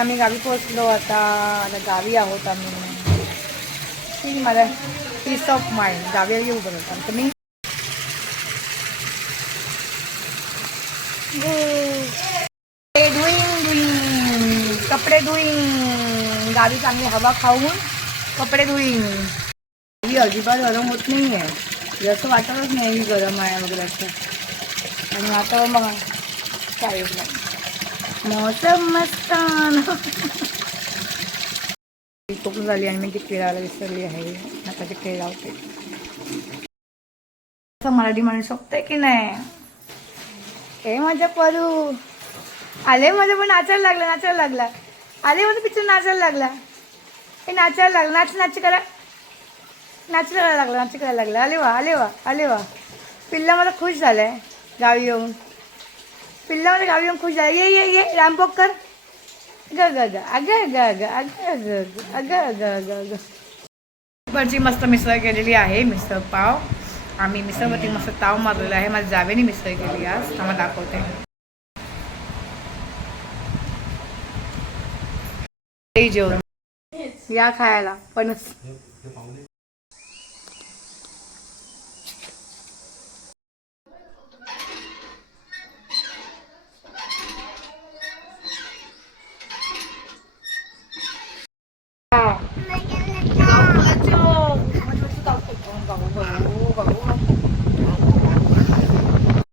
आम्ही गावी पोहोचलो आता गावी आहोत आम्ही. मला पीस ऑफ माइंड गावी येऊ बरोबर तुम्ही. कपडे धुईन गावी चांगली हवा खाऊन कपडे धुईन. गावी अजिबात गरम होत नाही आहे, जसं वाटतच नाही की गरम आहे वगैरे असं. आणि आता बघा काय मौसम मस्तान. खूप झाली आणि मी ती खेळायला विसरली आहे. आता ते खेळ लावते. असं मराठी म्हणू शकते की नाही. हे माझ्या परू आले, माझं पण नाचायला लागला आले, माझं पिक्चर नाचायला लागला. हे नाचायला लागला, नाच करायला लागला. आले वा पिल्ला मला खुश झालाय गावी येऊन. खुश झाला. ये रॅम्पॉक कर. भरची मस्त मिसळ केलेली आहे. मिसळ पाव आम्ही मिसळवरती मस्त ताव मारलेला आहे. माझ्या जावेने मिसळ केली आज. आम्हाला दाखवते जेवण या खायला. पण